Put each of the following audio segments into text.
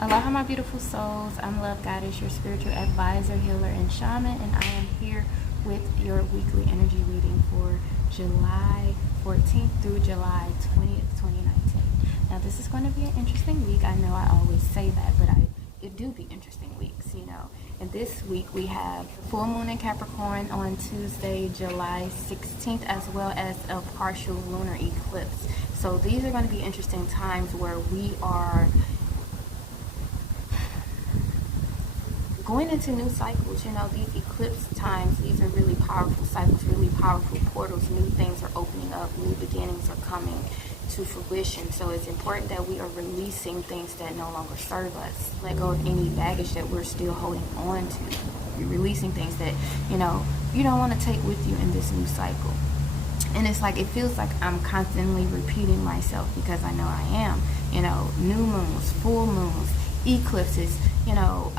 Aloha, my beautiful souls. I'm Love Goddess, your spiritual advisor, healer, and shaman, and I am here with your weekly energy reading for July 14th through July 20th, 2019. Now, this is going to be an interesting week. I know I always say that, but it do be interesting weeks, you know. And this week we have the full moon in Capricorn on Tuesday, July 16th, as well as a partial lunar eclipse. So these are going to be interesting times where we are going into new cycles. You know, these eclipse times, these are really powerful cycles, really powerful portals. New things are opening up, new beginnings are coming to fruition. So it's important that we are releasing things that no longer serve us. Let go of any baggage that we're still holding on to. You're releasing things that, you know, you don't want to take with you in this new cycle. And it's like, it feels like I'm constantly repeating myself because I know I am. You know, new moons, full moons, eclipses, you know,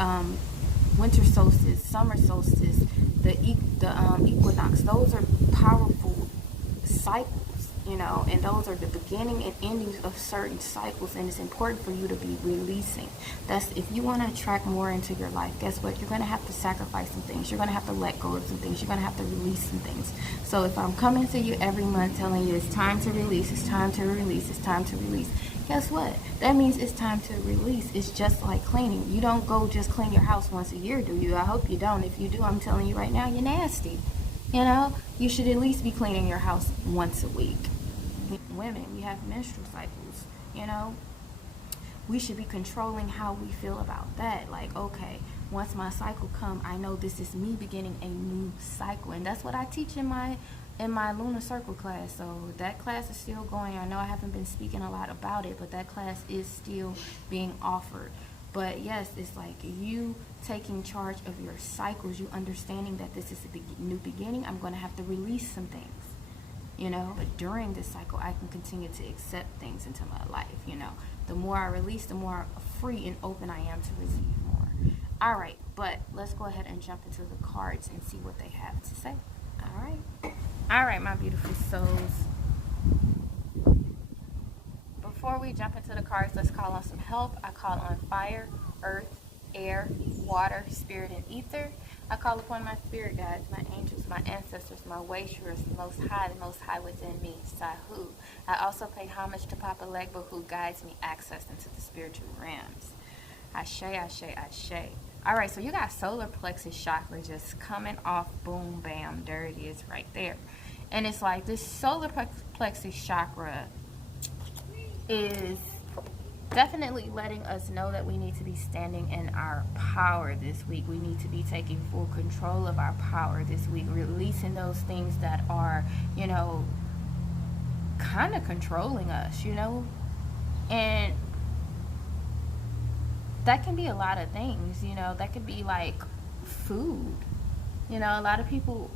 winter solstice, summer solstice, the equinox. Those are powerful cycles, you know, and those are the beginning and endings of certain cycles, and it's important for you to be releasing. That's, if you want to attract more into your life, guess what? You're going to have to sacrifice some things. You're going to have to let go of some things. You're going to have to release some things. So if I'm coming to you every month telling you it's time to release, it's time to release, it's time to release, guess what? That means it's time to release. It's just like cleaning. You don't go just clean your house once a year, do you? I hope you don't. If you do, I'm telling you right now, you're nasty. You know, you should at least be cleaning your house once a week. Women, we have menstrual cycles, you know. We should be controlling how we feel about that. Like, okay, once my cycle come, I know this is me beginning a new cycle. And that's what I teach in my Lunar Circle class. So that class is still going. I know I haven't been speaking a lot about it, but that class is still being offered. But yes, it's like you taking charge of your cycles, you understanding that this is a new beginning. I'm going to have to release some things, you know. But during this cycle, I can continue to accept things into my life, you know. The more I release, the more free and open I am to receive more. All right, but let's go ahead and jump into the cards and see what they have to say. All right, my beautiful souls. Before we jump into the cards, let's call on some help. I call on fire, earth, air, water, spirit, and ether. I call upon my spirit guides, my angels, my ancestors, my waishers, the most high within me, Sahu. I also pay homage to Papa Legba, who guides me access into the spiritual realms. Ashe, ashe, ashe. All right, so you got solar plexus chakra just coming off, boom, bam, there it is right there. And it's like this solar plexus chakra is definitely letting us know that we need to be standing in our power this week. We need to be taking full control of our power this week, releasing those things that are, you know, kind of controlling us, you know. And that can be a lot of things, you know. That could be like food. You know, a lot of people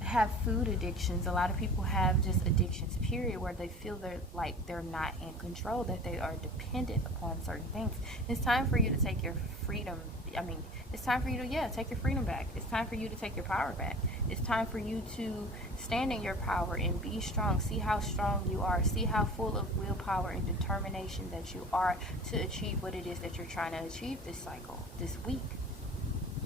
have food addictions. A lot of people have just addictions, period, where they feel they're not in control, that they are dependent upon certain things. It's time for you to take your freedom. It's time for you to, take your freedom back. It's time for you to take your power back. It's time for you to stand in your power and be strong. See how strong you are. See how full of willpower and determination that you are to achieve what it is that you're trying to achieve this cycle, this week.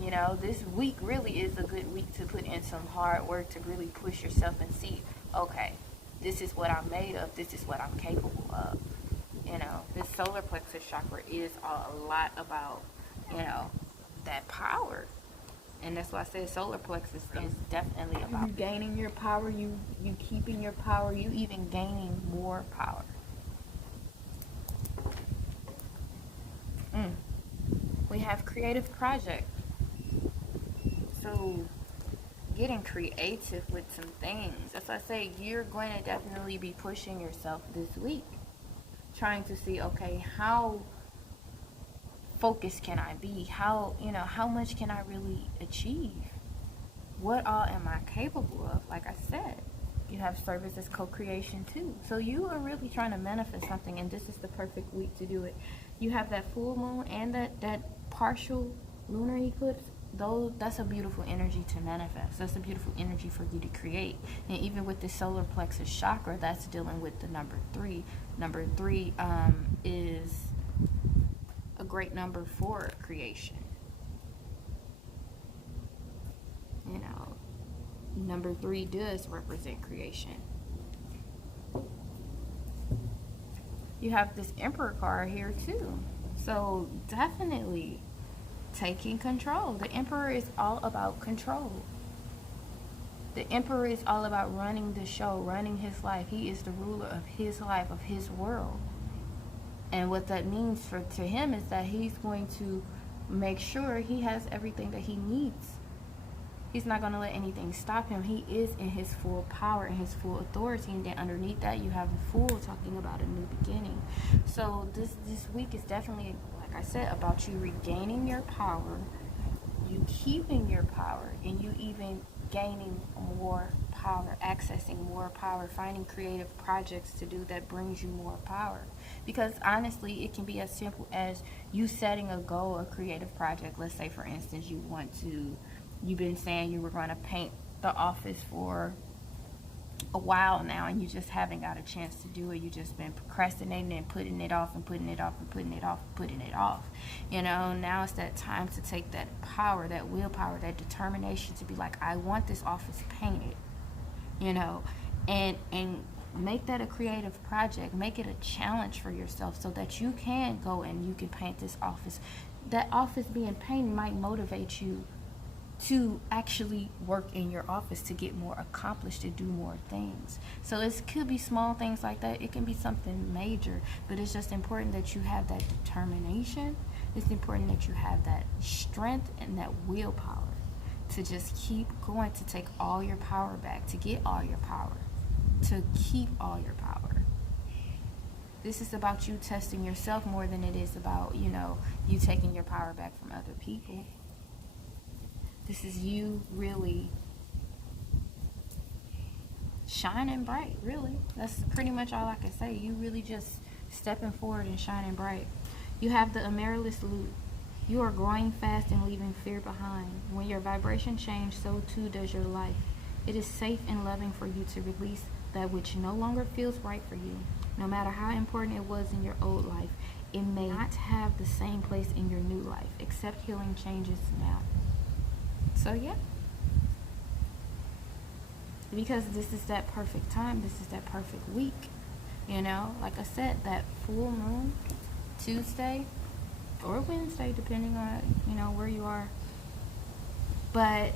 You know, this week really is a good week to put in some hard work, to really push yourself and see, okay, this is what I'm made of, this is what I'm capable of. You know, this solar plexus chakra is a lot about, you know, that power. And that's why I said solar plexus is definitely about you gaining your power, you keeping your power, you even gaining more power. We have creative project. So getting creative with some things. As I say, you're going to definitely be pushing yourself this week, trying to see, okay, how focused can I be? How much can I really achieve? What all am I capable of? Like I said, you have service as co-creation too. So you are really trying to manifest something, and this is the perfect week to do it. You have that full moon and that partial lunar eclipse. That's a beautiful energy to manifest. That's a beautiful energy for you to create. And even with the solar plexus chakra, that's dealing with the number 3. Number 3 is a great number for creation. You know, number 3 does represent creation. You have this Emperor card here too. So definitely taking control. The Emperor is all about control. The Emperor is all about running the show, running his life. He is the ruler of his life, of his world. And what that means to him is that he's going to make sure he has everything that he needs. He's not going to let anything stop him. He is in his full power and his full authority. And then underneath that, you have a Fool talking about a new beginning. So this week is definitely, like I said, about you regaining your power, you keeping your power, and you even gaining more power, accessing more power, finding creative projects to do that brings you more power. Because honestly, it can be as simple as you setting a goal, a creative project. Let's say, for instance, you've been saying you were going to paint the office for a while now, and you just haven't got a chance to do it. You've just been procrastinating and putting it off and putting it off and putting it off and putting it off. You know, now it's that time to take that power, that willpower, that determination to be like, I want this office painted, you know, and make that a creative project. Make it a challenge for yourself so that you can go and you can paint this office. That office being painted might motivate you to actually work in your office, to get more accomplished, to do more things. So it could be small things like that. It can be something major, but it's just important that you have that determination. It's important that you have that strength and that willpower to just keep going, to take all your power back, to get all your power, to keep all your power. This is about you testing yourself more than it is about, you know, you taking your power back from other people. This is you really shining bright, really. That's pretty much all I can say. You really just stepping forward and shining bright. You have the Amaryllis Loop. You are growing fast and leaving fear behind. When your vibration changes, so too does your life. It is safe and loving for you to release that which no longer feels right for you. No matter how important it was in your old life, it may not have the same place in your new life, except healing changes now. So yeah, because this is that perfect time, this is that perfect week, you know, like I said, that full moon, Tuesday or Wednesday, depending on, you know, where you are, but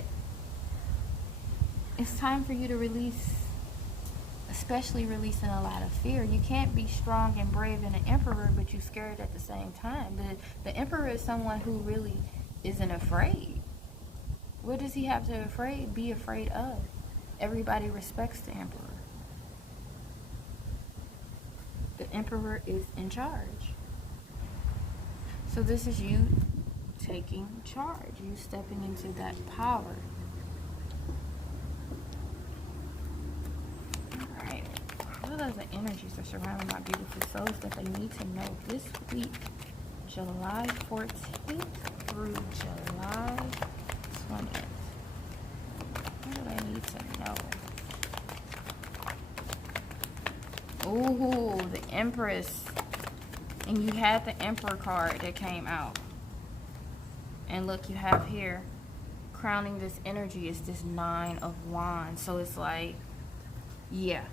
it's time for you to release, especially releasing a lot of fear. You can't be strong and brave and an emperor, but you're scared at the same time. The emperor is someone who really isn't afraid. What does he have to be afraid of? Everybody respects the emperor. The emperor is in charge. So this is you taking charge. You stepping into that power. Alright. What are the energies that surround my beautiful souls that they need to know this week? July 14th through July 20th. What do I need to know? Ooh, the Empress. And you had the Emperor card that came out. And look, you have here, crowning this energy is this 9 of Wands. So it's like, yeah,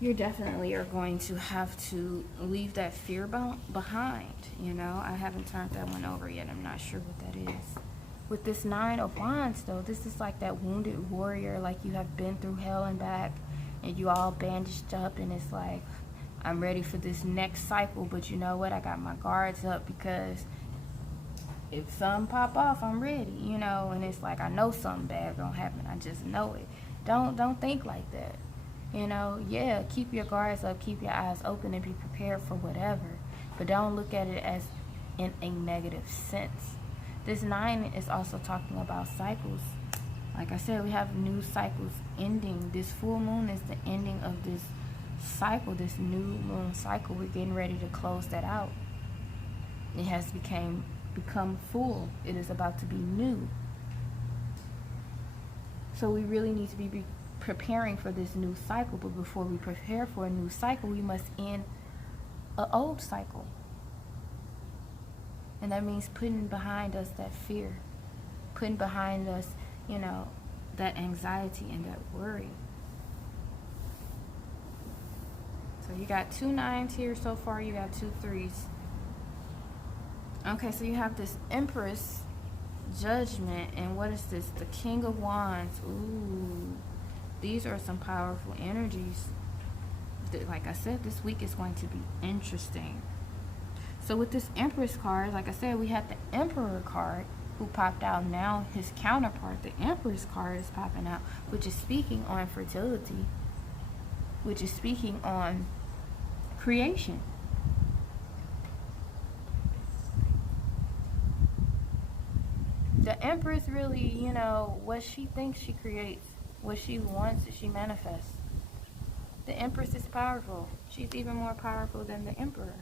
you definitely are going to have to leave that fear behind. You know, I haven't turned that one over yet. I'm not sure what that is. With this 9 of Wands, though, this is like that wounded warrior, like you have been through hell and back, and you all bandaged up, and it's like, I'm ready for this next cycle, but you know what? I got my guards up because if something pop off, I'm ready, you know, and it's like, I know something bad gonna happen. I just know it. Don't think like that. You know, yeah, keep your guards up, keep your eyes open, and be prepared for whatever, but don't look at it as in a negative sense. This 9 is also talking about cycles. Like I said, we have new cycles ending. This full moon is the ending of this cycle, this new moon cycle. We're getting ready to close that out. It has become full. It is about to be new. So we really need to be preparing for this new cycle. But before we prepare for a new cycle, we must end an old cycle. And that means putting behind us that fear, putting behind us, you know, that anxiety and that worry. So you got 2 9s here so far, you got 2 3s. Okay, so you have this Empress, Judgment, and what is this? The King of Wands. Ooh, these are some powerful energies. Like I said, this week is going to be interesting. So with this Empress card, like I said, we had the Emperor card who popped out. Now his counterpart, the Empress card, is popping out, which is speaking on fertility, which is speaking on creation. The Empress really, you know, what she thinks she creates, what she wants she manifests. The Empress is powerful. She's even more powerful than the Emperor.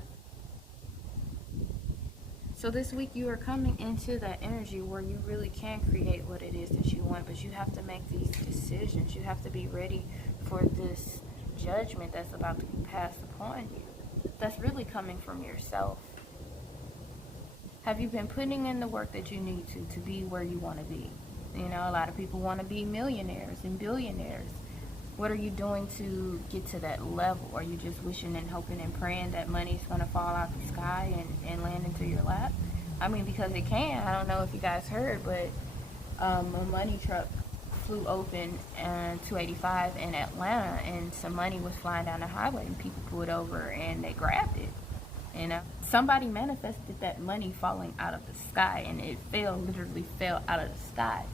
So this week you are coming into that energy where you really can create what it is that you want, but you have to make these decisions. You have to be ready for this judgment that's about to be passed upon you. That's really coming from yourself. Have you been putting in the work that you need to be where you want to be? You know, a lot of people want to be millionaires and billionaires. What are you doing to get to that level? Are you just wishing and hoping and praying that money's going to fall out the sky and land into your lap? I mean, because it can. I don't know if you guys heard, but a money truck flew open on 285 in Atlanta, and some money was flying down the highway, and people pulled over and they grabbed it. You know, somebody manifested that money falling out of the sky, and it literally fell out of the sky.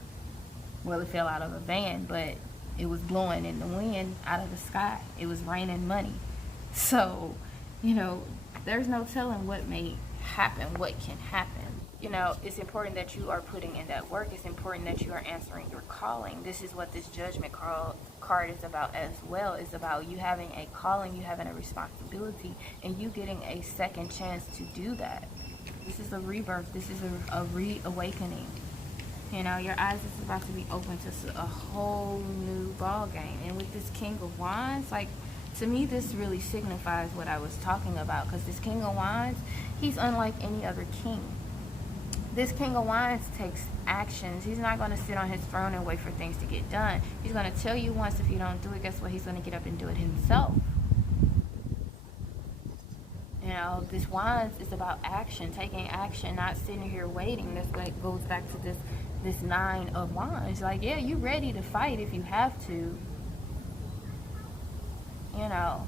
Well, it fell out of a van, but it was blowing in the wind out of the sky. It was raining money. So, you know, there's no telling what may happen, what can happen. You know, it's important that you are putting in that work. It's important that you are answering your calling. This is what this judgment card is about as well. It's about you having a calling, you having a responsibility, and you getting a second chance to do that. This is a rebirth. This is a reawakening. You know, your eyes is about to be open to a whole new ball game. And with this King of Wands, like, to me, this really signifies what I was talking about, because this King of Wands, he's unlike any other king. This King of Wands takes actions. He's not going to sit on his throne and wait for things to get done. He's going to tell you once, if you don't do it, guess what? He's going to get up and do it himself. You know, this Wands is about action, taking action, not sitting here waiting. This goes back to this 9 of Wands. Like, yeah, you ready to fight if you have to. You know,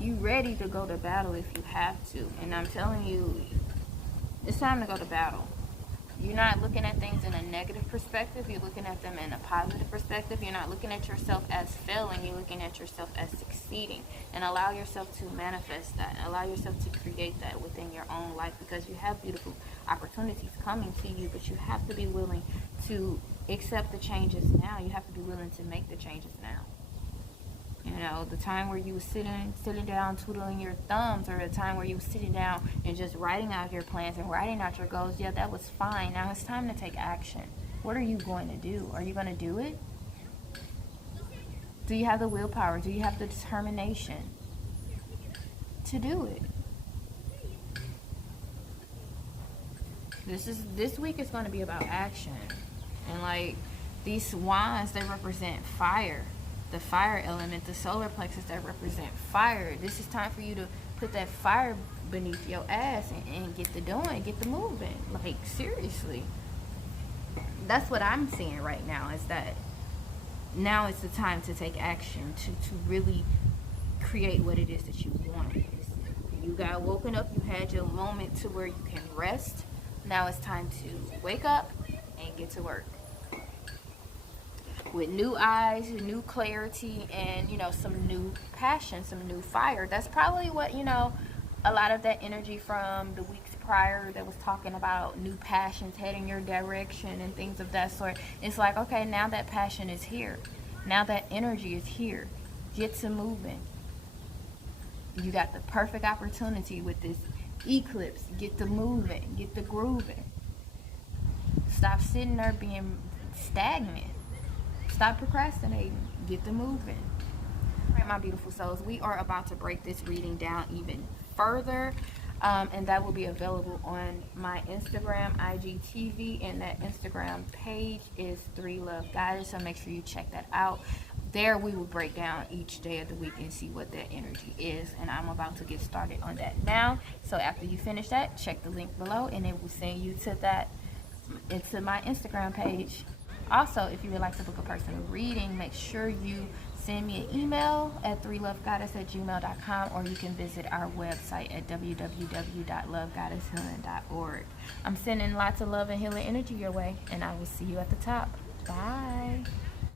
you ready to go to battle if you have to. And I'm telling you, it's time to go to battle. You're not looking at things in a negative perspective. You're looking at them in a positive perspective. You're not looking at yourself as failing. You're looking at yourself as succeeding. And allow yourself to manifest that. Allow yourself to create that within your own life, because you have beautiful opportunities coming to you, but you have to be willing to accept the changes now. You have to be willing to make the changes now. You know, the time where you were sitting down twiddling your thumbs, or the time where you were sitting down and just writing out your plans and writing out your goals, yeah, that was fine. Now it's time to take action. What are you going to do? Are you going to do it? Do you have the willpower? Do you have the determination to do it? This week is going to be about action. And like, these wands, they represent fire. The fire element, the solar plexus, that represent fire. This is time for you to put that fire beneath your ass and get the doing, get the moving. Like, seriously. That's what I'm seeing right now, is that now is the time to take action, to really create what it is that you want. You got woken up, you had your moment to where you can rest. Now it's time to wake up and get to work. With new eyes, new clarity, and, you know, some new passion, some new fire. That's probably what, you know, a lot of that energy from the weeks prior that was talking about new passions heading your direction and things of that sort. It's like, okay, now that passion is here. Now that energy is here. Get to moving. You got the perfect opportunity with this eclipse. Get to moving. Get to grooving. Stop sitting there being stagnant. Stop procrastinating. Get the moving. All right, my beautiful souls, we are about to break this reading down even further. And that will be available on my Instagram, IGTV, and that Instagram page is 3 Love Goddess, so make sure you check that out. There we will break down each day of the week and see what that energy is, and I'm about to get started on that now. So after you finish that, check the link below and it will send you to my Instagram page. Also, if you would like to book a personal reading, make sure you send me an email at 3lovegoddess@gmail.com, or you can visit our website at www.lovegoddesshealing.org. I'm sending lots of love and healing energy your way, and I will see you at the top. Bye.